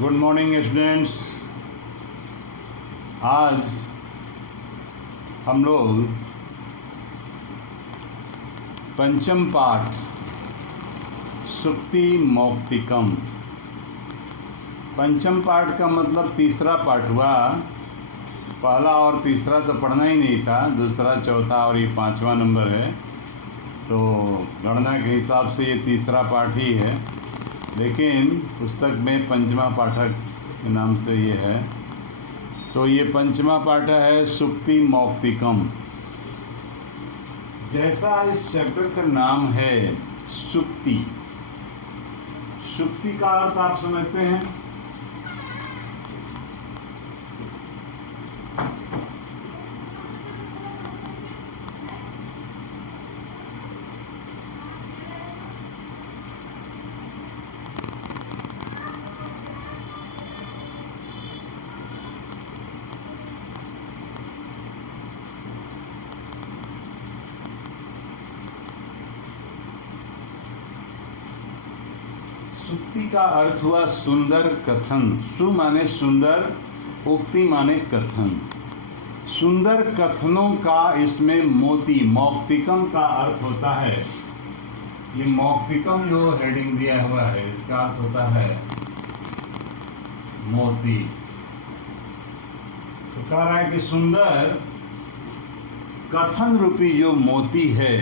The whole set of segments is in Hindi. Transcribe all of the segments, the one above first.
Good morning students. आज हम लोग पंचम पाठ सुक्ति मौक्तिकम। पंचम पाठ का मतलब तीसरा पाठ हुआ। पहला और तीसरा तो पढ़ना ही नहीं था, दूसरा चौथा और ये पांचवा नंबर है, तो गणना के हिसाब से ये तीसरा पाठ ही है, लेकिन पुस्तक में पंचमा पाठक के नाम से ये है। तो ये पंचमा पाठ है सुक्ति मौक्तिकम। जैसा इस चैप्टर का नाम है सुक्ति, सुक्ति का अर्थ आप समझते हैं। सुक्ति का अर्थ हुआ सुंदर कथन। सु माने सुंदर, उक्ति माने कथन। सुंदर कथनों का इसमें मोती मौक्तिकम का अर्थ होता है। ये मौक्तिकम जो हेडिंग दिया हुआ है इसका अर्थ होता है मोती। तो कह रहा है कि सुंदर कथन रूपी जो मोती है,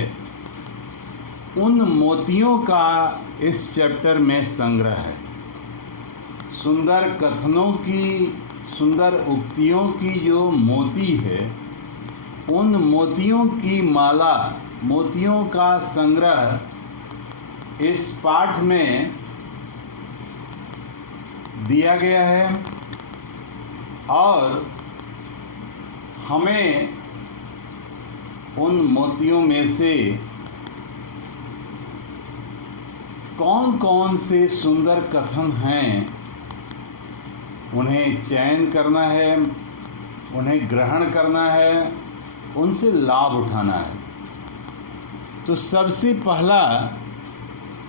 उन मोतियों का इस चैप्टर में संग्रह है। सुंदर कथनों की, सुंदर उक्तियों की जो मोती है, उन मोतियों की माला, मोतियों का संग्रह इस पाठ में दिया गया है और हमें उन मोतियों में से कौन कौन से सुंदर कथन हैं उन्हें चयन करना है, उन्हें ग्रहण करना है, उनसे लाभ उठाना है। तो सबसे पहला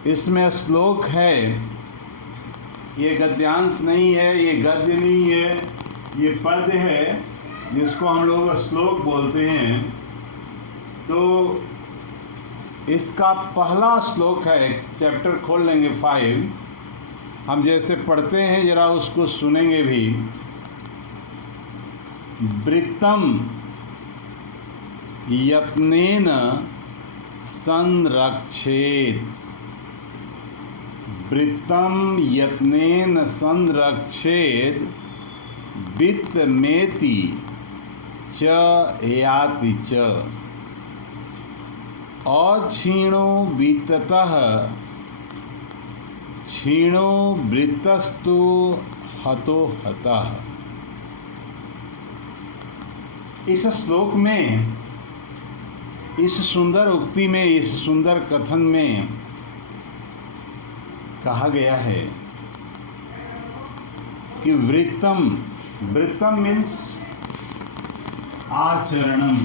इसमें श्लोक है। ये गद्यांश नहीं है, ये गद्य नहीं है, ये पद्य है जिसको हम लोग श्लोक बोलते हैं। तो इसका पहला श्लोक है, चैप्टर खोल लेंगे 5। हम जैसे पढ़ते हैं जरा उसको सुनेंगे भी। वृत्तम यत्नेन संरक्षेत, वृत्तम यत्नेन संरक्षेत वित्तमेति च याति च अक्षीणो वित्ततः क्षीणो वृत्तस्तु हतो हतः। इस श्लोक में, इस सुंदर उक्ति में, इस सुंदर कथन में कहा गया है कि वृत्तम, वृत्तम मीन्स आचरणम।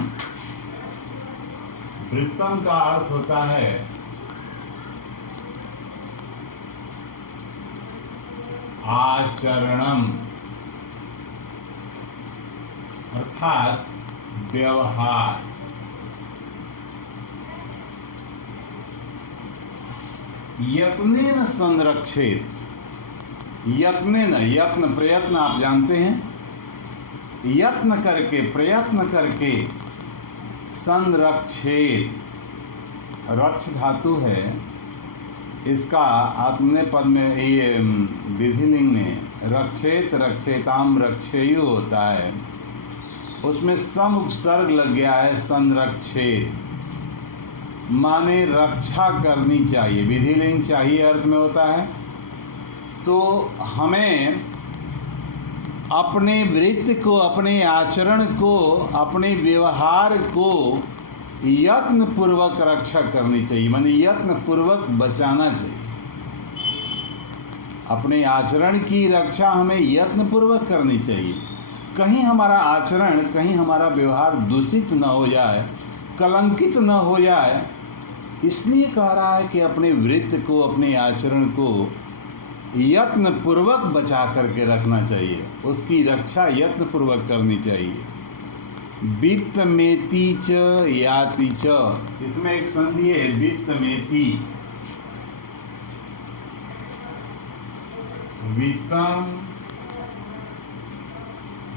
वृत्तम का अर्थ होता है आचरणम, अर्थात व्यवहार। यत्नेन संरक्षित, यत्नेन, यत्न प्रयत्न आप जानते हैं, यत्न करके, प्रयत्न करके, संरक्षित, रक्ष धातु है इसका आत्मनेपद में, ये विधिलिंग में रक्षेत, रक्षेताम, रक्षेयु होता है, उसमें सम उपसर्ग लग गया है। संरक्षित माने रक्षा करनी चाहिए, विधिलिंग चाहिए अर्थ में होता है। तो हमें अपने वृत्ति को, अपने आचरण को, अपने व्यवहार को यत्न पूर्वक रक्षा करनी चाहिए, माने यत्न पूर्वक बचाना चाहिए। अपने आचरण की रक्षा हमें यत्न पूर्वक करनी चाहिए। कहीं हमारा आचरण, कहीं हमारा व्यवहार दूषित न हो जाए, कलंकित न हो जाए, इसलिए कह रहा है कि अपने वृत्ति को, अपने आचरण को यत्न पूर्वक बचा करके रखना चाहिए, उसकी रक्षा यत्न पूर्वक करनी चाहिए। वित्तमेति च याति च, इसमें एक संधि है वित्तमेति, वित्तम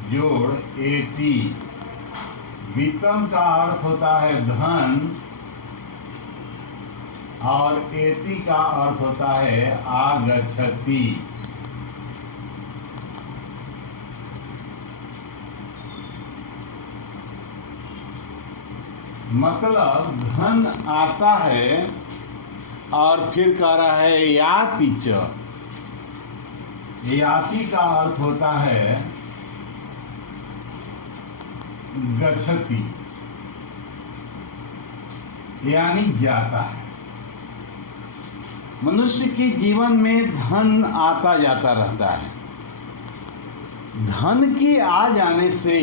जोड़ एति। वित्तम का अर्थ होता है धन और एति का अर्थ होता है आगच्छति। मतलब धन आता है और फिर कह रहा है याति च। याति का अर्थ होता है गच्छति, यानी जाता है। मनुष्य के जीवन में धन आता जाता रहता है। धन के आ जाने से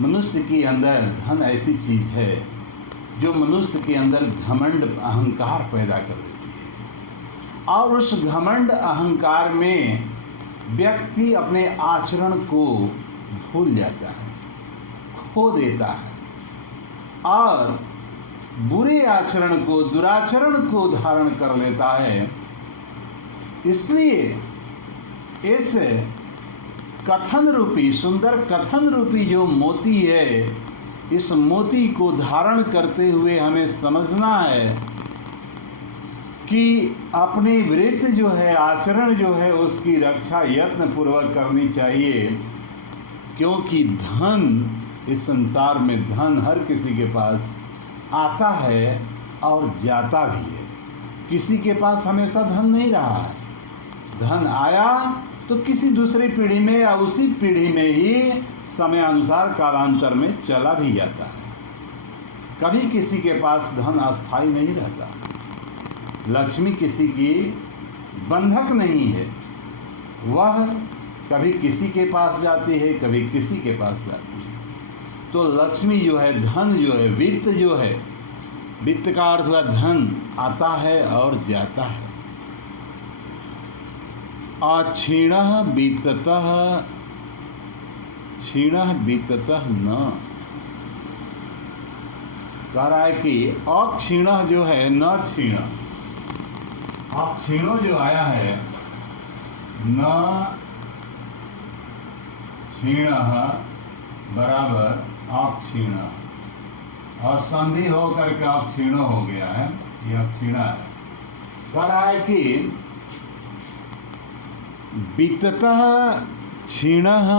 मनुष्य के अंदर, धन ऐसी चीज है जो मनुष्य के अंदर घमंड अहंकार पैदा कर देती है, और उस घमंड अहंकार में व्यक्ति अपने आचरण को भूल जाता है, खो देता है, और बुरे आचरण को, दुराचरण को धारण कर लेता है। इसलिए इस कथन रूपी, सुंदर कथन रूपी जो मोती है, इस मोती को धारण करते हुए हमें समझना है कि अपनी वृत्ति जो है, आचरण जो है, उसकी रक्षा यत्न पूर्वक करनी चाहिए। क्योंकि धन, इस संसार में धन हर किसी के पास आता है और जाता भी है। किसी के पास हमेशा धन नहीं रहा है। धन आया तो किसी दूसरी पीढ़ी में या उसी पीढ़ी में ही समयानुसार कालांतर में चला भी जाता है। कभी किसी के पास धन अस्थायी नहीं रहता। लक्ष्मी किसी की बंधक नहीं है, वह कभी किसी के पास जाती है, कभी किसी के पास जाती है। तो लक्ष्मी जो है, धन जो है, वित्त जो है, वित्त का अर्थ हुआ धन, आता है और जाता है। अक्षीणः वित्ततः, क्षीणः वित्ततः न, कह रहा है कि अक्षीणः जो है न क्षीण। अक्षीणो जो आया है न क्षीणः बराबर अक्षीण, और संधि हो करके अक्षीणो हो गया है, यह अक्षीणा है। कह रहा है कि वित्ततः क्षीणः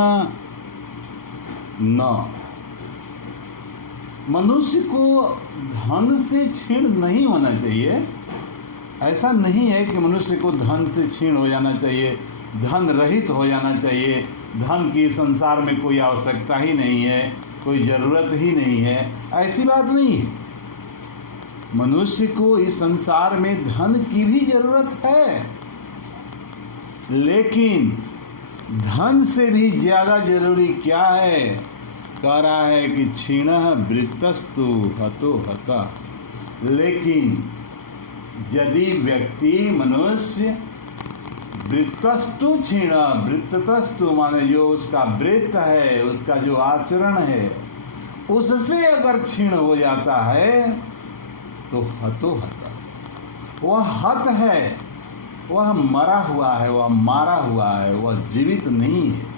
न, मनुष्य को धन से क्षीण नहीं होना चाहिए। ऐसा नहीं है कि मनुष्य को धन से क्षीण हो जाना चाहिए, धन रहित हो जाना चाहिए, धन की संसार में कोई आवश्यकता ही नहीं है, कोई ज़रूरत ही नहीं है, ऐसी बात नहीं है। मनुष्य को इस संसार में धन की भी जरूरत है, लेकिन धन से भी ज़्यादा जरूरी क्या है? कह रहा है कि क्षीणः वृत्तस्तु हतो हता। लेकिन यदि व्यक्ति, मनुष्य वृत्तस्तु क्षीण, वृत्तस्तु माने जो उसका वृत्त है, उसका जो आचरण है, उससे अगर क्षीण हो जाता है तो हतो हता, वह हत है, वह मरा हुआ है, वह मारा हुआ है, वह जीवित नहीं है।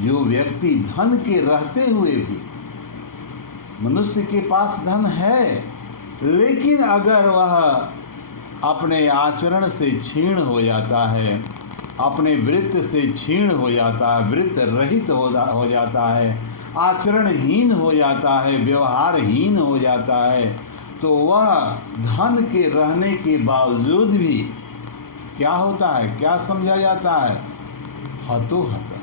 जो व्यक्ति धन के रहते हुए भी, मनुष्य के पास धन है, लेकिन अगर वह अपने आचरण से क्षीण हो जाता है, अपने वृत्त से क्षीण हो जाता है, वृत्त रहित हो जाता है, आचरणहीन हो जाता है, व्यवहारहीन हो जाता है, तो वह धन के रहने के बावजूद भी क्या होता है, क्या समझा जाता है? हतो हता,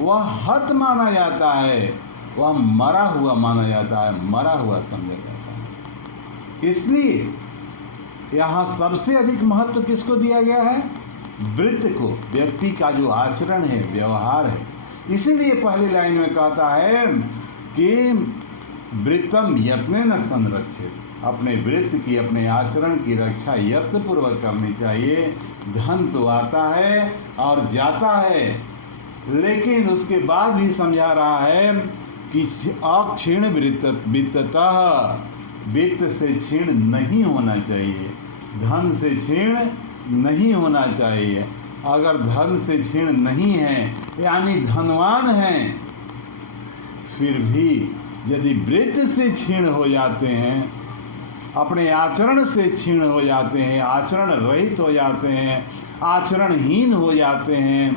वह हत माना जाता है, वह मरा हुआ माना जाता है, मरा हुआ समझा जाता है। इसलिए यहाँ सबसे अधिक महत्व किसको दिया गया है? वृत्त को, व्यक्ति का जो आचरण है, व्यवहार है। इसीलिए पहली लाइन में कहता है कि वृत्तम यत्नेन संरक्षित, अपने वृत्त की, अपने आचरण की रक्षा यत्नपूर्वक करनी चाहिए। धन तो आता है और जाता है, लेकिन उसके बाद भी समझा रहा है कि अक्षीण वित्ततः, वित्त से क्षीण नहीं होना चाहिए, धन से क्षीण नहीं होना चाहिए। अगर धन से क्षीण नहीं है यानी धनवान हैं, फिर भी यदि वृत्त से क्षीण हो जाते हैं, अपने आचरण से क्षीण हो जाते हैं, आचरण रहित हो जाते हैं, आचरणहीन हो जाते हैं,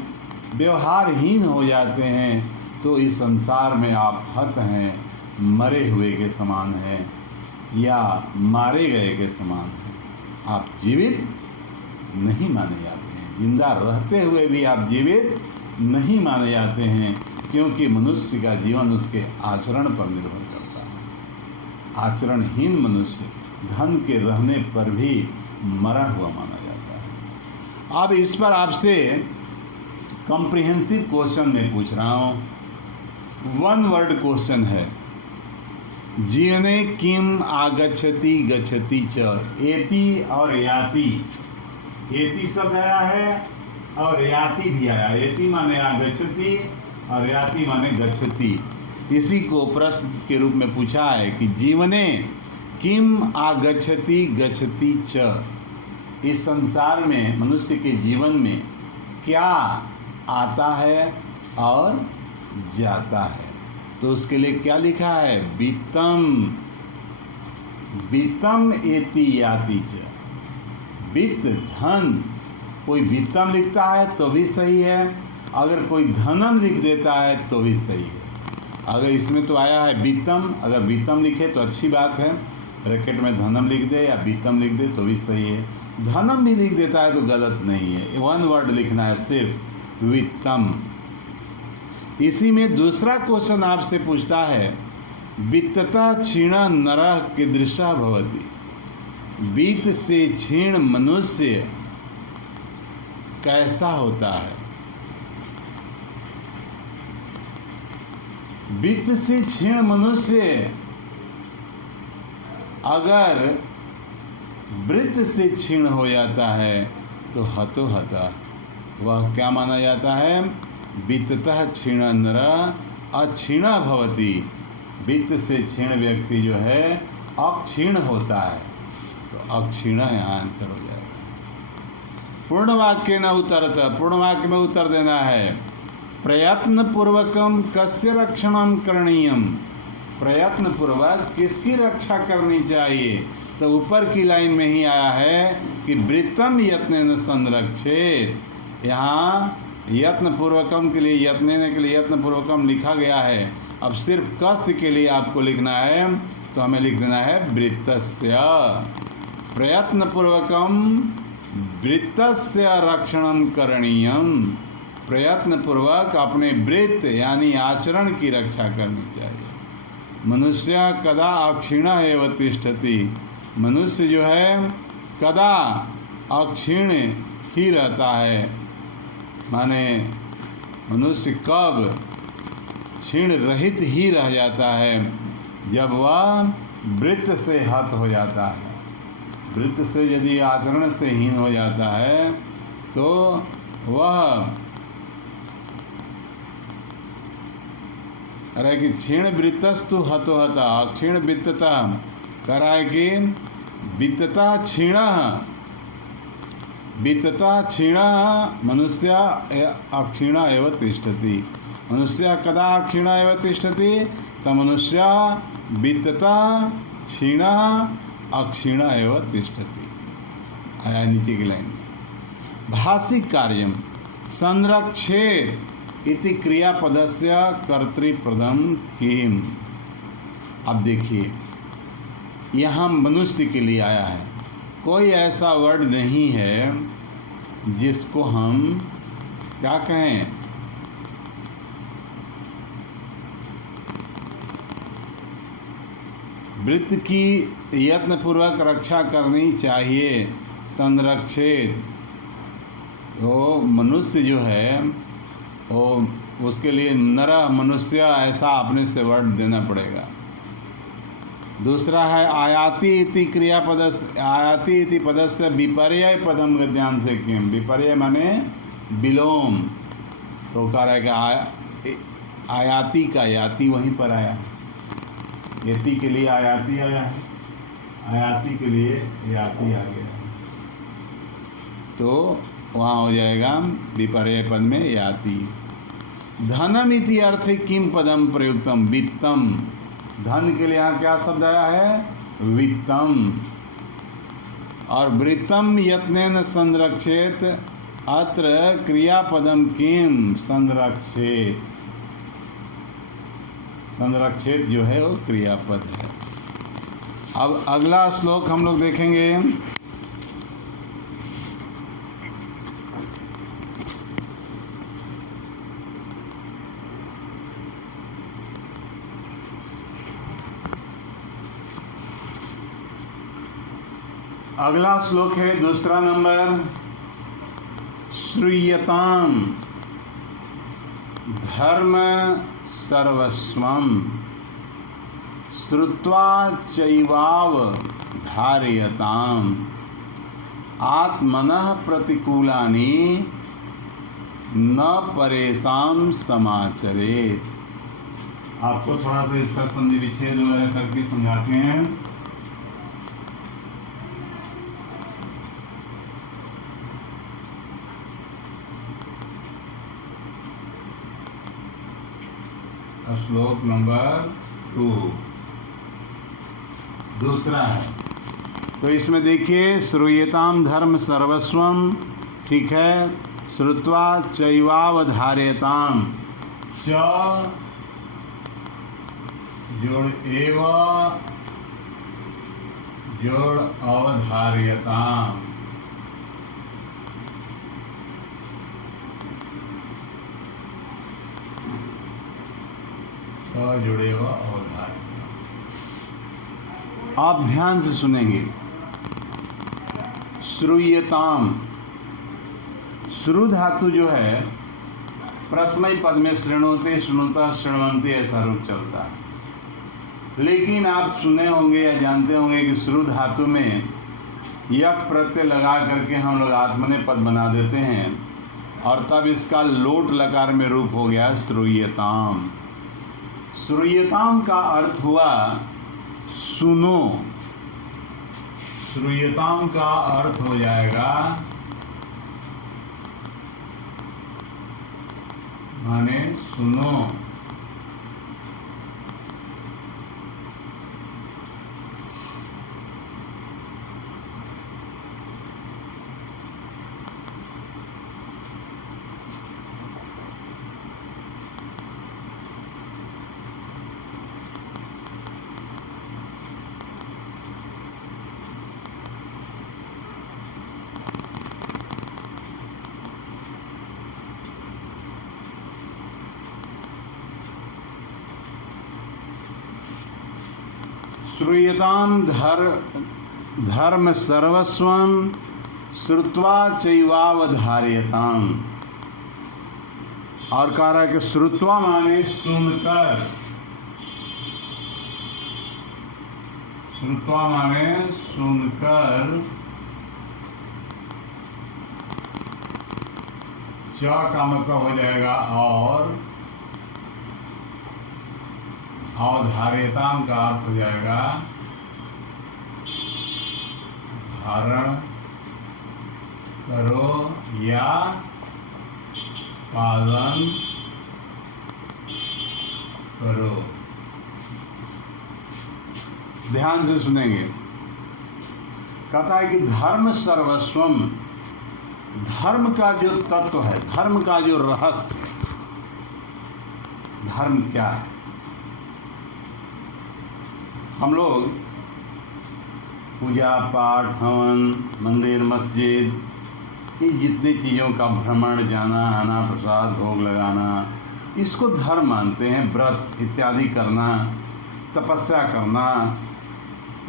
व्यवहारहीन हो जाते हैं, तो इस संसार में आप हत हैं, मरे हुए के समान हैं या मारे गए के समान हैं। आप जीवित नहीं माने जाते हैं, जिंदा रहते हुए भी आप जीवित नहीं माने जाते हैं, क्योंकि मनुष्य का जीवन उसके आचरण पर निर्भर करता है। आचरणहीन मनुष्य धन के रहने पर भी मरा हुआ माना जाता है। अब इस पर आपसे कॉम्प्रिहेंसिव क्वेश्चन मैं पूछ रहा हूँ। वन वर्ड क्वेश्चन है, जीवने किम आगच्छति गच्छति च, एति और याति। एति शब्द आया है और याति भी आया। एति माने आगच्छति और याति माने गच्छति। इसी को प्रश्न के रूप में पूछा है कि जीवने किम आगच्छति गच्छति च, इस संसार में मनुष्य के जीवन में क्या आता है और जाता है। तो उसके लिए क्या लिखा है, वित्तम, वित्तम एति याति च। वित्त धन, कोई वित्तम लिखता है तो भी सही है, अगर कोई धनम लिख देता है तो भी सही है। अगर इसमें तो आया है वित्तम, अगर वित्तम लिखे तो अच्छी बात है, ब्रैकेट में धनम लिख दे या वित्तम लिख दे तो भी सही है। धनम भी लिख देता है तो गलत नहीं है, वन वर्ड लिखना है सिर्फ, वित्तम। इसी में दूसरा क्वेश्चन आपसे पूछता है, वित्ततः क्षीण नरः कीदृशः भवति। वित्त से क्षीण मनुष्य कैसा होता है। वित्त से क्षीण मनुष्य अगर वृत्त से क्षीण हो जाता है तो हतो हता, वह क्या माना जाता है, वित्ततः क्षीण नरः अक्षीणा भवति। वित्त से क्षीण व्यक्ति जो है अक्षीण होता है, तो अक्षीण यहाँ आंसर हो जाएगा। पूर्ण वाक्य न उत्तरत, पूर्ण वाक्य में उत्तर देना है, प्रयत्न पूर्वकम कस्य रक्षणम करणीयम। प्रयत्न पूर्वक किसकी रक्षा करनी चाहिए, तो ऊपर की लाइन में ही आया है कि वृत्तम यत्नेन संरक्षेत। यहाँ यत्न पूर्वकम के लिए, यत्नेन के लिए यत्न पूर्वकम लिखा गया है। अब सिर्फ कस्य के लिए आपको लिखना है, तो हमें लिख देना है वृत्तस्य। प्रयत्न पूर्वकम वृत्तस्य रक्षणम करणीयम। प्रयत्न पूर्वक अपने वृत्त यानी आचरण की रक्षा करनी चाहिए। मनुष्य कदा अक्षीण एव तिष्ठति। मनुष्य जो है कदा अक्षीण ही रहता है, माने मनुष्य कब क्षीण रहित ही रह जाता है, जब वह वृत्त से हत हो जाता है। वृत्त से यदि आचरण से हीन हो जाता है तो वह, अरे कि क्षीण वृत्तस्तु हतो हता, अक्षीण वित्तता कराए कि वित्तता क्षीण, वित्तता क्षीण मनुष्य अक्षीण एव तिष्ठति। मनुष्य कदा अक्षीण एव तिष्ठति, तो मनुष्य वित्तता क्षीण अक्षीण एव तिष्ठति। आया नीचे की लाइन, भाषिक कार्यम संरक्षेत इति क्रियापदस्य कर्तृपदम किम। अब देखिए यहाँ मनुष्य के लिए आया है, कोई ऐसा वर्ड नहीं है जिसको हम क्या कहें, वृत्त की यत्नपूर्वक रक्षा करनी चाहिए, संरक्षित। तो मनुष्य जो है वो, उसके लिए नर मनुष्य ऐसा अपने से वर्ड देना पड़ेगा। दूसरा है आयाति इति क्रियापद, आयाति इति पदस्य विपर्यय पदम ध्यान से किम। विपर्यय माने विलोम, तो कह रहा है कि आयाति का याति वहीं पर आया, यति के लिए आयाति आया है, आयाति के लिए याति आ गया, तो वहाँ हो जाएगा विपर्यय पद में याति। धनम इति अर्थे किम पदम प्रयुक्तम, वित्तम। धन के लिए यहाँ क्या शब्द आया है, वित्तम। और वृत्तम यत्नेन संरक्षेत, अत्र क्रियापदम किम संरक्षेत। संरक्षित जो है वो क्रियापद है। अब अगला श्लोक हम लोग देखेंगे। अगला श्लोक है दूसरा नंबर, श्रूयताम धर्म सर्वस्वम श्रुत्वा चैवाव धारयताम आत्मनः प्रतिकूलानि न परेशान समाचरेत। आपको थोड़ा सा इसका संधि विच्छेद वगैरह करके समझाते हैं। श्लोक नंबर 2 दूसरा है, तो इसमें देखिए श्रूयताम धर्म सर्वस्वम, ठीक है, श्रुत्वा चैवावधार्यताम, च जोड़ एव जोड़ अवधार्यताम, जुड़े हुआ अवधार्य। आप ध्यान से सुनेंगे। श्रूयताम, श्रु धातु जो है प्रश्नई पद में शृणोते, श्रृणुता, श्रृण्वन्ति ऐसा रूप चलता है। लेकिन आप सुने होंगे या जानते होंगे कि श्रु धातु में यक प्रत्यय लगा करके हम लोग आत्मने पद बना देते हैं और तब इसका लोट लकार में रूप हो गया श्रूयताम। श्रूयताम का अर्थ हुआ सुनो। श्रूयताम का अर्थ हो जाएगा माने सुनो। श्रूयताम धर्म सर्वस्वम श्रुत्वा चैवावधार्यताम। और कह रहा है कि श्रुत्वा माने सुनकर, श्रुत्वा माने सुनकर, च का मतलब हो जाएगा और अवधार्यताम का अर्थ हो जाएगा धारण करो या पालन करो। ध्यान से सुनेंगे। कहता है कि धर्म सर्वस्वम, धर्म का जो तत्व है, धर्म का जो रहस्य, धर्म क्या है। हम लोग पूजा पाठ, हवन, मंदिर, मस्जिद, ये जितनी चीज़ों का भ्रमण, जाना आना, प्रसाद भोग लगाना, इसको धर्म मानते हैं। व्रत इत्यादि करना, तपस्या करना,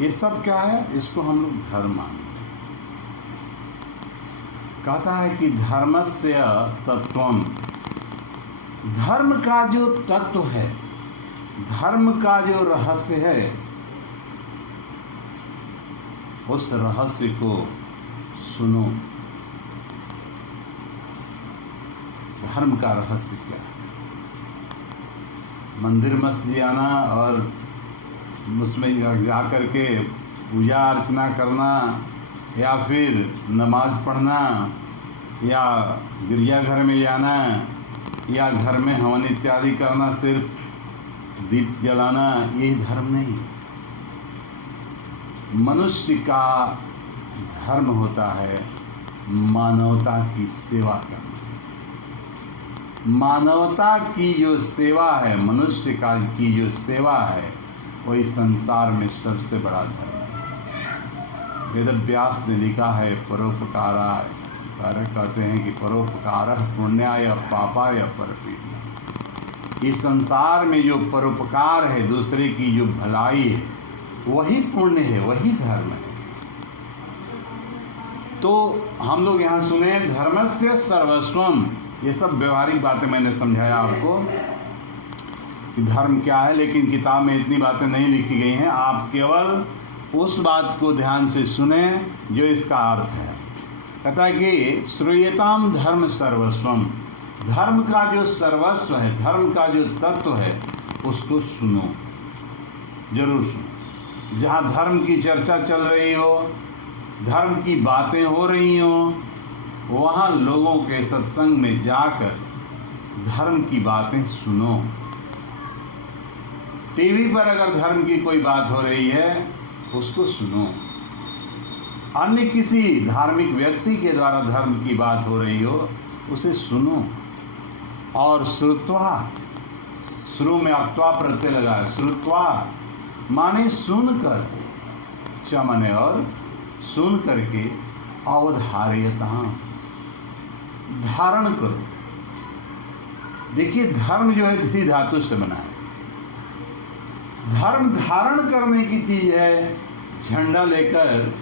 ये सब क्या है, इसको हम लोग धर्म मानते हैं। कहता है कि धर्मस्य तत्वम, धर्म का जो तत्व है, धर्म का जो रहस्य है, उस रहस्य को सुनो। धर्म का रहस्य क्या है? मंदिर मस्जिद आना और उसमें जा कर के पूजा अर्चना करना, या फिर नमाज पढ़ना, या गिरजाघर में जाना, या घर में हवन इत्यादि करना, सिर्फ दीप जलाना, यही धर्म नहीं। मनुष्य का धर्म होता है मानवता की सेवा करना। मानवता की जो सेवा है, मनुष्य का की जो सेवा है, वही संसार में सबसे बड़ा धर्म है। वेदव्यास ने लिखा है परोपकाराय, कहते हैं कि परोपकारः पुण्याय पापाय परपीडनम्। इस संसार में जो परोपकार है, दूसरे की जो भलाई है, वही पुण्य है, वही धर्म है। तो हम लोग यहाँ सुने धर्मस्य सर्वस्वम, ये सब व्यवहारिक बातें मैंने समझाया आपको कि धर्म क्या है, लेकिन किताब में इतनी बातें नहीं लिखी गई हैं। आप केवल उस बात को ध्यान से सुने जो इसका अर्थ है। कहता है कि श्रूयताम धर्म सर्वस्वम, धर्म का जो सर्वस्व है, धर्म का जो तत्व है, उसको सुनो, जरूर सुनो। जहाँ धर्म की चर्चा चल रही हो, धर्म की बातें हो रही हो, वहाँ लोगों के सत्संग में जाकर धर्म की बातें सुनो। टीवी पर अगर धर्म की कोई बात हो रही है, उसको सुनो। अन्य किसी धार्मिक व्यक्ति के द्वारा धर्म की बात हो रही हो, उसे सुनो। और श्रुत्वा, शुरू में अक्त्वा प्रत्यय लगा है, श्रुत्वा माने सुनकर, च माने और, सुन करके अवधार्यता, धारण करो। देखिए धर्म जो है धी धातु से बना है। धर्म धारण करने की चीज है। झंडा लेकर,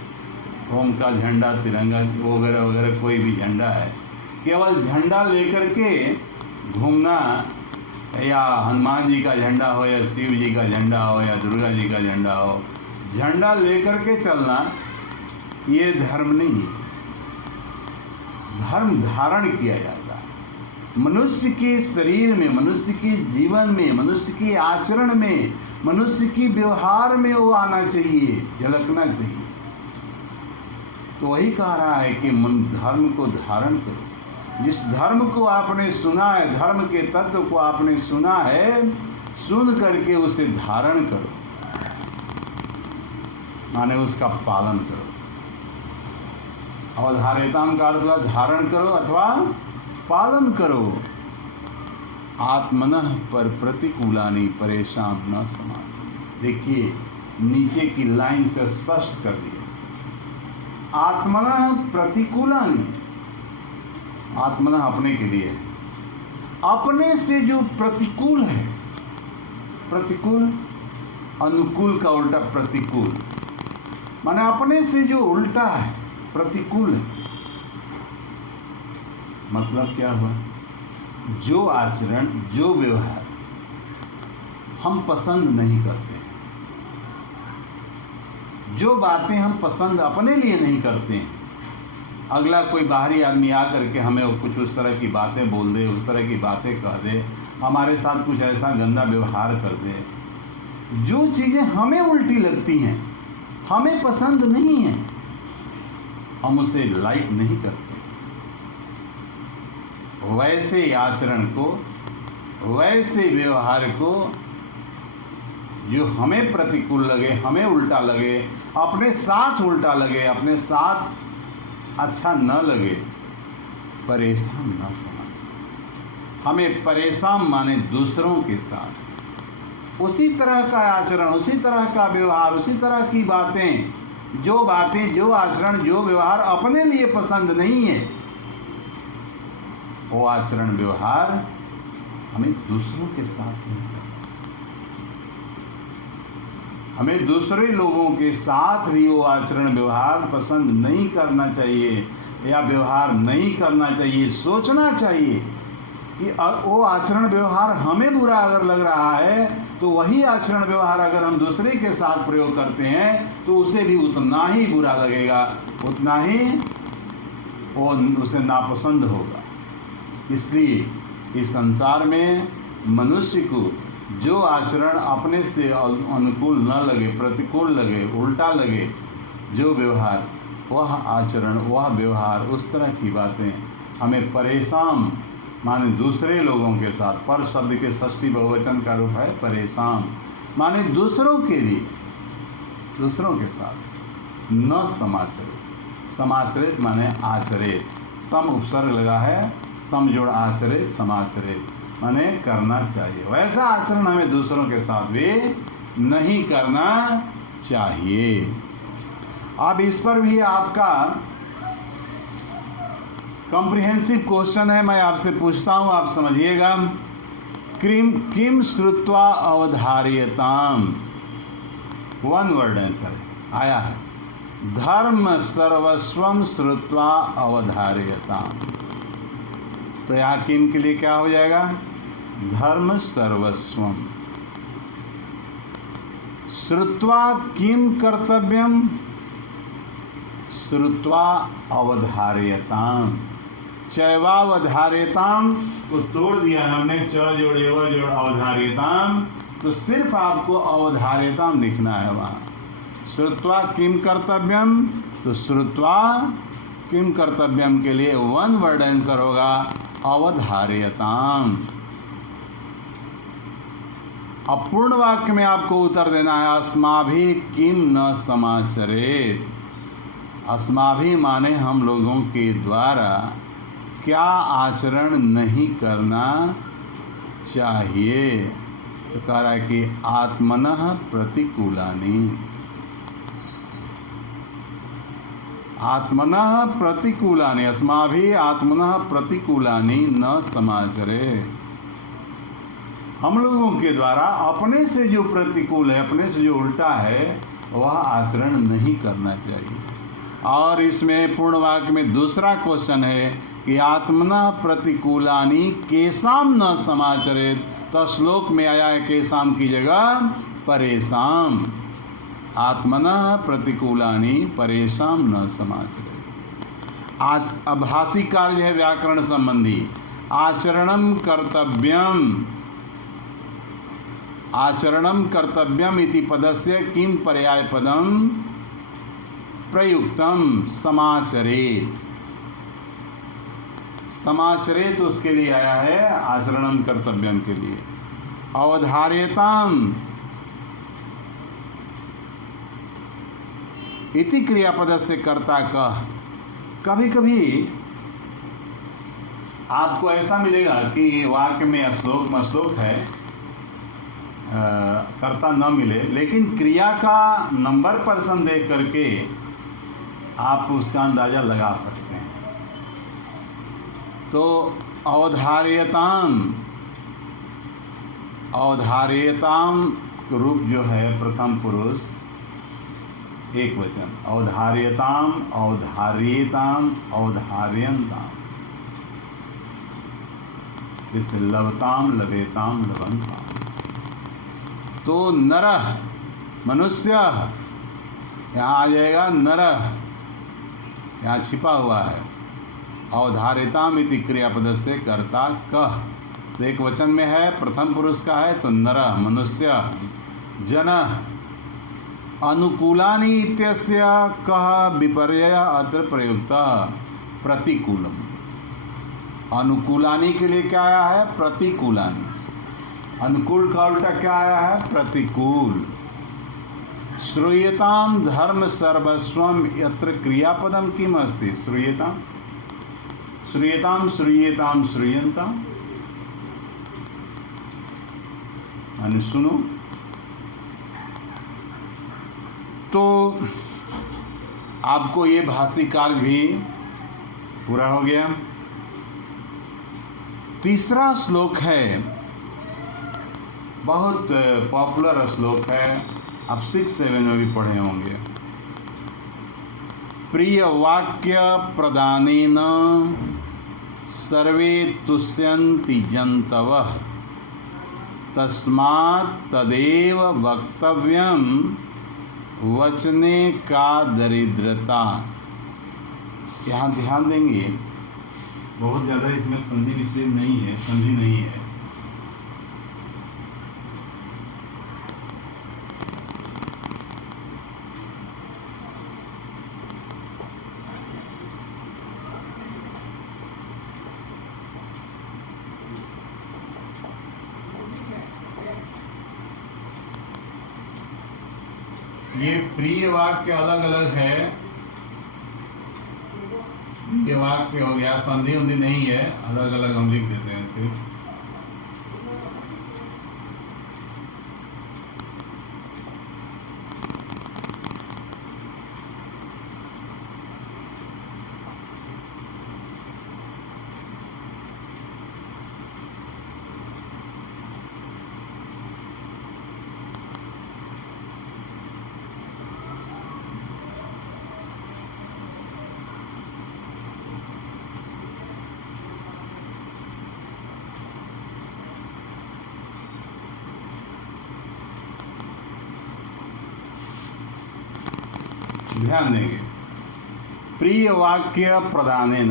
ओम का झंडा, तिरंगा वगैरह वगैरह, कोई भी झंडा है, केवल झंडा लेकर के घूमना, या हनुमान जी का झंडा हो, या शिव जी का झंडा हो, या दुर्गा जी का झंडा हो, झंडा लेकर के चलना, ये धर्म नहीं है। धर्म धारण किया जाता है। मनुष्य के शरीर में, मनुष्य के जीवन में, मनुष्य के आचरण में, मनुष्य की व्यवहार में वो आना चाहिए, झलकना चाहिए। तो वही कह रहा है कि धर्म को धारण करो। जिस धर्म को आपने सुना है, धर्म के तत्व को आपने सुना है, सुन करके उसे धारण करो, माने उसका पालन करो। अवधार्यताम का अर्थ हुआ धारण करो अथवा पालन करो। आत्मनः पर प्रतिकूलानि परेशान न समाज। देखिए नीचे की लाइन से स्पष्ट कर दिया, आत्मनः प्रतिकूलानि, आत्मनः अपने के लिए, अपने से जो प्रतिकूल है, प्रतिकूल, अनुकूल का उल्टा प्रतिकूल, माने अपने से जो उल्टा है, प्रतिकूल है। मतलब क्या हुआ? जो आचरण, जो व्यवहार हम पसंद नहीं करते हैं, जो बातें हम पसंद अपने लिए नहीं करते हैं, अगला कोई बाहरी आदमी आकर के हमें कुछ उस तरह की बातें बोल दे, उस तरह की बातें कह दे, हमारे साथ कुछ ऐसा गंदा व्यवहार कर दे, जो चीज़ें हमें उल्टी लगती हैं, हमें पसंद नहीं है, हम उसे लाइक नहीं करते। वैसे आचरण को, वैसे व्यवहार को जो हमें प्रतिकूल लगे, हमें उल्टा लगे, अपने साथ उल्टा लगे, अपने साथ अच्छा न लगे, परेशान न समझ। हमें परेशान माने दूसरों के साथ उसी तरह का आचरण, उसी तरह का व्यवहार, उसी तरह की बातें, जो आचरण, जो व्यवहार अपने लिए पसंद नहीं है, वो आचरण व्यवहार हमें दूसरों के साथ नहीं करना। हमें दूसरे लोगों के साथ भी वो आचरण व्यवहार पसंद नहीं करना चाहिए, या व्यवहार नहीं करना चाहिए। सोचना चाहिए कि वो आचरण व्यवहार हमें बुरा अगर लग रहा है तो वही आचरण व्यवहार अगर हम दूसरे के साथ प्रयोग करते हैं तो उसे भी उतना ही बुरा लगेगा, उतना ही वो उसे नापसंद होगा। इसलिए इस संसार में मनुष्य को जो आचरण अपने से अनुकूल न लगे, प्रतिकूल लगे, उल्टा लगे, जो व्यवहार, वह आचरण, वह व्यवहार, उस तरह की बातें हमें परेशान, माने दूसरे लोगों के साथ, पर शब्द के षष्ठी बहुवचन का रूप है परेशान, माने दूसरों के लिए, दूसरों के साथ न समाचरित। समाचरित माने आचरित, सम उपसर्ग लगा है, सम जोड़ आचरित, समाचरित माने करना चाहिए। वैसा आचरण हमें दूसरों के साथ भी नहीं करना चाहिए। अब इस पर भी आपका कॉम्प्रिहेंसिव क्वेश्चन है, मैं आपसे पूछता हूं, आप समझिएगा। किम श्रुत्वा अवधार्यताम, वन वर्ड आंसर आया है, धर्म सर्वस्वम श्रुत्वा अवधार्यताम। तो यहाँ किम के लिए क्या हो जाएगा? धर्म सर्वस्वम। श्रुत्वा किम कर्तव्यम? श्रुत्वा अवधार्यताम। चैवावधार्यताम को तोड़ दिया हमने, च जोड़ एव जोड़ अवधार्यताम, तो सिर्फ आपको अवधार्यताम लिखना है वहाँ। श्रुत्वा किम कर्तव्यम, तो श्रुत्वा किम कर्तव्यम के लिए वन वर्ड आंसर होगा अवधार्यताम। अपूर्ण वाक्य में आपको उत्तर देना है अस्माभि किम न समाचरेत। अस्माभि माने हम लोगों के द्वारा क्या आचरण नहीं करना चाहिए। तो कह रहा है कि आत्मनः प्रतिकूलानि, आत्मनः प्रतिकूलानि, अस्माभि आत्मनः प्रतिकूलानि न समाचरे। हम लोगों के द्वारा अपने से जो प्रतिकूल है, अपने से जो उल्टा है, वह आचरण नहीं करना चाहिए। और इसमें पूर्ण वाक्य में दूसरा क्वेश्चन है कि आत्मनः प्रतिकूलानि केसाम न समाचरेत। तो श्लोक में आया है केसाम की जगह परेशान। आत्मनः प्रतिकूलानि परेशान न समाचरेत। आभासी कार्य है व्याकरण संबंधी। आचरणम कर्तव्यम, आचरणम कर्तव्यम इति पदस्य किम पर्याय पदम प्रयुक्तम समाचरेत। समाचरेत उसके लिए आया है, आचरणम कर्तव्यम के लिए। अवधार्यताम इति क्रियापद से कर्ता कह। कभी कभी आपको ऐसा मिलेगा कि वाक्य में श्लोक है, कर्ता न मिले, लेकिन क्रिया का नंबर पर्सन देख करके आप उसका अंदाजा लगा सकते हैं। तो अवधार्यताम, अवधार्यताम रूप जो है प्रथम पुरुष एक वचन, अवधार्यताम, अवधार्यताम, अवधार्यंताम, जैसे लवताम, लवेताम, लवंताम। तो नरः मनुष्य, यहाँ आ जाएगा नरः, यहाँ छिपा हुआ है। अवधारिताम इति क्रियापद से कर्ता कह। तो एक वचन में है, प्रथम पुरुष का है, तो नरः मनुष्य। जनः अनुकूलानि इत्यस्य कह विपर्यय अत्र प्रयुक्तः प्रतिकूलम। अनुकूलानि के लिए क्या आया है? प्रतिकूलानि। अनुकूल का उल्टा क्या आया है? प्रतिकूल। श्रूयताम धर्म सर्वस्वम यत्र क्रियापदम किम अस्ति? श्रूयताम, श्रूयताम, श्रूयताम, श्रूयंताम, माने सुनो। तो आपको ये भाषी कार्य भी पूरा हो गया। तीसरा श्लोक है, बहुत पॉपुलर श्लोक है, आप 6-7 में भी पढ़े होंगे। प्रिय वाक्य प्रदानेन सर्वे तुष्यन्ति जन्तवः तस्मात् तदेव वक्तव्यम वचने का दरिद्रता। यहाँ ध्यान देंगे, बहुत ज़्यादा इसमें संधि विषय नहीं है, संधि नहीं है। ये प्रिय वाक्य अलग अलग है। प्रिय वाक्य हो गया, संधि उंधि नहीं है, अलग अलग हम लिख देते हैं सिर्फ। ध्यान देंगे, प्रिय वाक्य प्रदानेन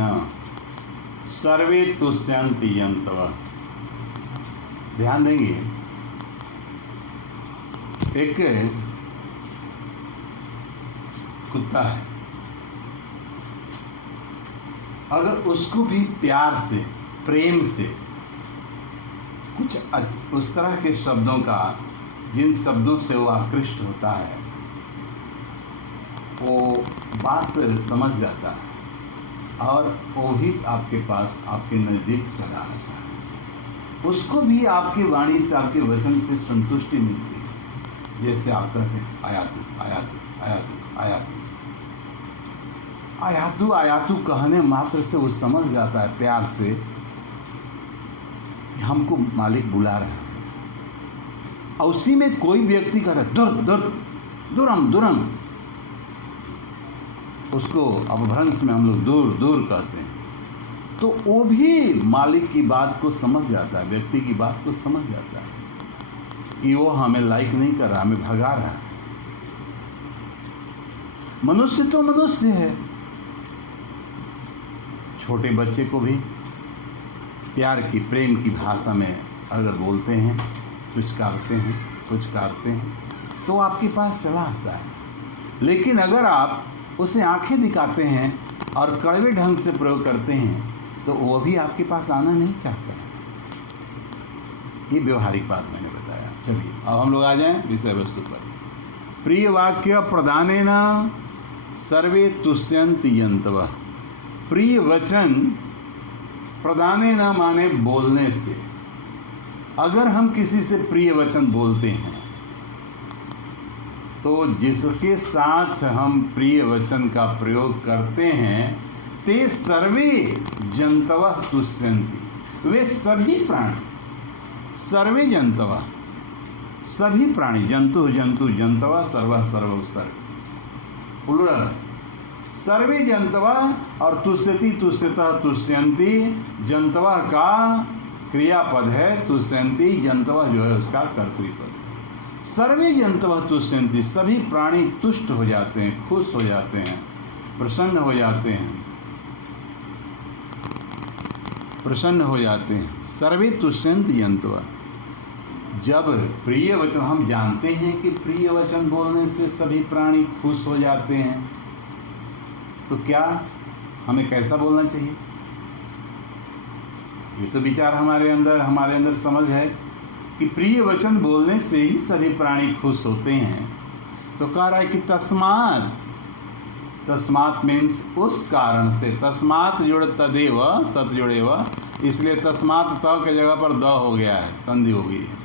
सर्वे तुष्यन्ति जन्तवः। ध्यान देंगे, एक कुत्ता है, अगर उसको भी प्यार से, प्रेम से कुछ उस तरह के शब्दों का, जिन शब्दों से वो आकृष्ट होता है, वो बात समझ जाता है और वो भी आपके पास, आपके नज़दीक चला आता है। उसको भी आपकी वाणी से, आपके वचन से संतुष्टि मिलती है। जैसे आप कहते हैं आयातु आयातु आयातु आयातु आयातु आयातु कहने मात्र से वो समझ जाता है प्यार से कि हमको मालिक बुला रहा है। और उसी में कोई व्यक्ति कहता है दुर दुर दुरम दुरम, उसको अपभ्रंश में हम लोग दूर दूर कहते हैं, तो वो भी मालिक की बात को समझ जाता है, व्यक्ति की बात को समझ जाता है कि वो हमें लाइक नहीं कर रहा, हमें भगा रहा है। मनुष्य तो मनुष्य है। छोटे बच्चे को भी प्यार की, प्रेम की भाषा में अगर बोलते हैं, पुचकारते हैं तो आपके पास चला आता है। लेकिन अगर आप उसे आंखें दिखाते हैं और कड़वे ढंग से प्रयोग करते हैं तो वो भी आपके पास आना नहीं चाहता है। ये व्यवहारिक बात मैंने बताया। चलिए अब हम लोग आ जाएं विषय वस्तु पर। प्रिय वाक्य प्रदानेन सर्वे तुष्यन्ति जन्तवः। प्रिय वचन प्रदानेन माने बोलने से। अगर हम किसी से प्रिय वचन बोलते हैं तो जिसके साथ हम प्रिय वचन का प्रयोग करते हैं ते सर्वे जन्तवः तुष्यन्ति। वे सभी प्राणी, सर्वे जन्तवः, सभी प्राणी, जंतु जंतु जन्तवः, सर्वः सर्वौ सर्व, प्लुरल। सर्वे जन्तवः और तुष्यति, तुष्यतः, तुष्यन्ति। जन्तवः का क्रियापद है, तुष्यन्ति जन्तवः जो है उसका कर्तृपद। सर्वे जन्तवः तुष्यन्ति, सभी प्राणी तुष्ट हो जाते हैं, खुश हो जाते हैं, प्रसन्न हो जाते हैं, प्रसन्न हो जाते हैं। सर्वे तुष्यन्ति जन्तवः। जब प्रिय वचन, हम जानते हैं कि प्रिय वचन बोलने से सभी प्राणी खुश हो जाते हैं, तो क्या हमें कैसा बोलना चाहिए? ये तो विचार हमारे अंदर समझ है कि प्रिय वचन बोलने से ही सभी प्राणी खुश होते हैं। तो कह रहा है कि तस्मात्, तस्मात् मीन्स उस कारण से, तस्मात् जोड़ तदेव, तत् जोड़ेव, इसलिए तस्मात् त के जगह पर द हो गया है, संधि हो गई है।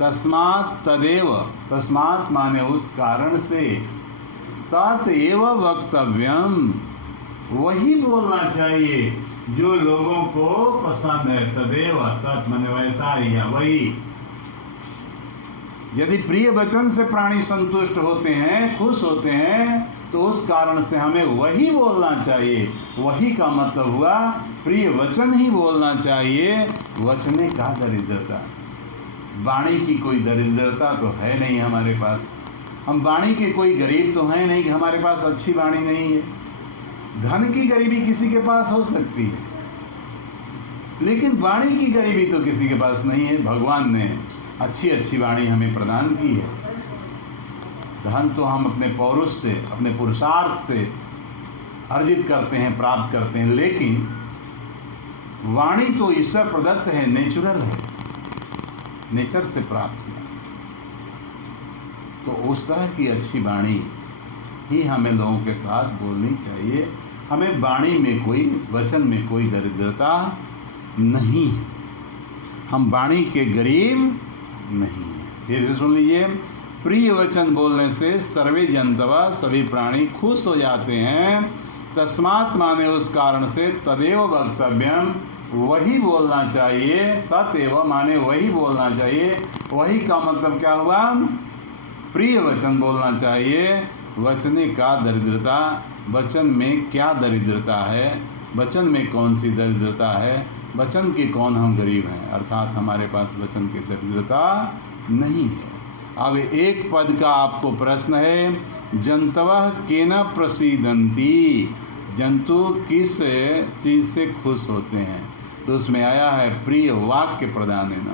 तस्मात् तदेव, तस्मात् माने उस कारण से, तत् एव वक्तव्यम, वही बोलना चाहिए जो लोगों को पसंद है। तदेव, तत् माने वैसा ही है, वही। यदि प्रिय वचन से प्राणी संतुष्ट होते हैं, खुश होते हैं, तो उस कारण से हमें वही बोलना चाहिए। वही का मतलब हुआ प्रिय वचन ही बोलना चाहिए। वचने का दरिद्रता, वाणी की कोई दरिद्रता तो है नहीं हमारे पास। हम वाणी के कोई गरीब तो हैं नहीं कि हमारे पास अच्छी वाणी नहीं है। धन की गरीबी किसी के पास हो सकती है, लेकिन वाणी की गरीबी तो किसी के पास नहीं है। भगवान ने अच्छी अच्छी वाणी हमें प्रदान की है। धन तो हम अपने पौरुष से, अपने पुरुषार्थ से अर्जित करते हैं, प्राप्त करते हैं, लेकिन वाणी तो ईश्वर प्रदत्त है, नेचुरल है, नेचर से प्राप्त किया। तो उस तरह की अच्छी वाणी ही हमें लोगों के साथ बोलनी चाहिए। हमें वाणी में कोई, वचन में कोई दरिद्रता नहीं है। हम वाणी के गरीब नहीं हैं। फिर से सुन लीजिए, प्रिय वचन बोलने से सर्वे जंतवा, सभी प्राणी खुश हो जाते हैं। तस्मात् माने उस कारण से, तदेव वक्तव्यम, वही बोलना चाहिए। तदेव माने वही बोलना चाहिए। वही का मतलब क्या हुआ? प्रिय वचन बोलना चाहिए। वचने का दरिद्रता, वचन में क्या दरिद्रता है, वचन में कौन सी दरिद्रता है, वचन के कौन हम गरीब हैं, अर्थात हमारे पास वचन की दरिद्रता नहीं है। अब एक पद का आपको प्रश्न है, जंतवः केन प्रसीदन्ति, जंतु किस चीज़ से खुश होते हैं? तो उसमें आया है प्रिय वाक्य प्रदानेन।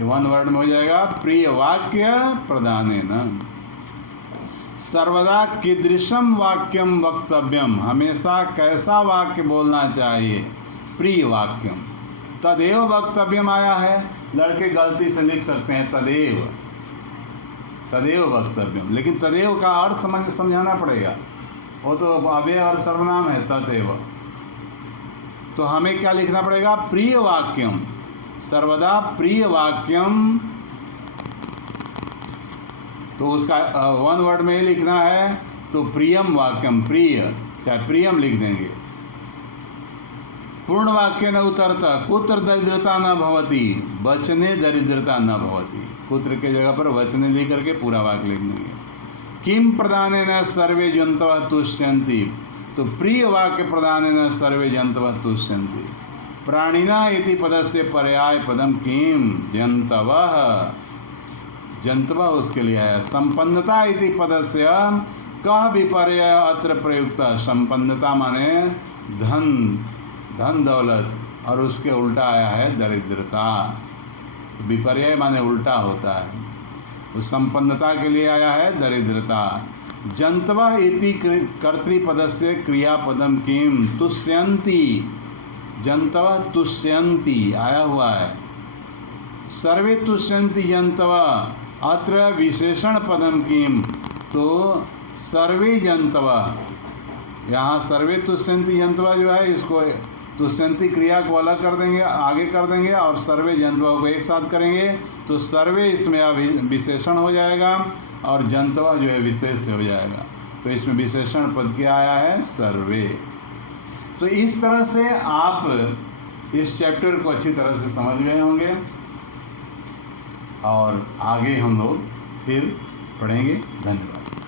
वन वर्ड में हो जाएगा, प्रिय वाक्य प्रदानेन। सर्वदा कीदृशम वाक्यम वक्तव्यम, हमेशा कैसा वाक्य बोलना चाहिए? प्रिय वाक्यम। तदेव वक्तव्यम आया है, लड़के गलती से लिख सकते हैं तदेव, तदेव वक्तव्यम, लेकिन तदेव का अर्थ समझाना पड़ेगा। वो तो अव्यय और सर्वनाम है तदेव। तो हमें क्या लिखना पड़ेगा? प्रिय वाक्यम, सर्वदा प्रिय वाक्यम। तो उसका वन वर्ड में ही लिखना है, तो प्रियम वाक्यम, प्रिय, चाहे प्रियम लिख देंगे। पूर्ण वाक्य न उतरता, कुत्र दरिद्रता न भवती, वचने दरिद्रता न भवती। कुत्र के जगह पर वचने लिख करके पूरा वाक्य लिख देंगे। किम प्रदानेन सर्वे जंतवः तुष्यन्ति, तो प्रिय वाक्य प्रदानेन सर्वे जंतवः तुष्यन्ति। प्राणिना इति पदस्य पर्याय पदम किम, जंतवः, जंतवः उसके लिए आया। संपन्नता इति पदस्य कः विपर्यय अत्र प्रयुक्त, संपन्नता माने धन, धन दौलत, और उसके उल्टा आया है दरिद्रता। विपर्यय माने उल्टा होता है, उस संपन्नता के लिए आया है दरिद्रता। जंतवः इति कर्तृपदस्य क्रियापदम किम, तुष्यन्ति, जंतवः तुष्यन्ति आया हुआ है। सर्वे तुष्यन्ति जंतवः, अत्र विशेषण पदम किम, तो सर्वे जंतवः, यहाँ सर्वे तुष्यन्ति जंतवः जो है, इसको तुष्यन्ति क्रिया को अलग कर देंगे, आगे कर देंगे, और सर्वे जंतवः को एक साथ करेंगे, तो सर्वे इसमें विशेषण हो जाएगा और जंतवः जो है विशेष हो जाएगा। तो इसमें विशेषण पद क्या आया है? सर्वे। तो इस तरह से आप इस चैप्टर को अच्छी तरह से समझ गए होंगे, और आगे हम लोग फिर पढ़ेंगे। धन्यवाद।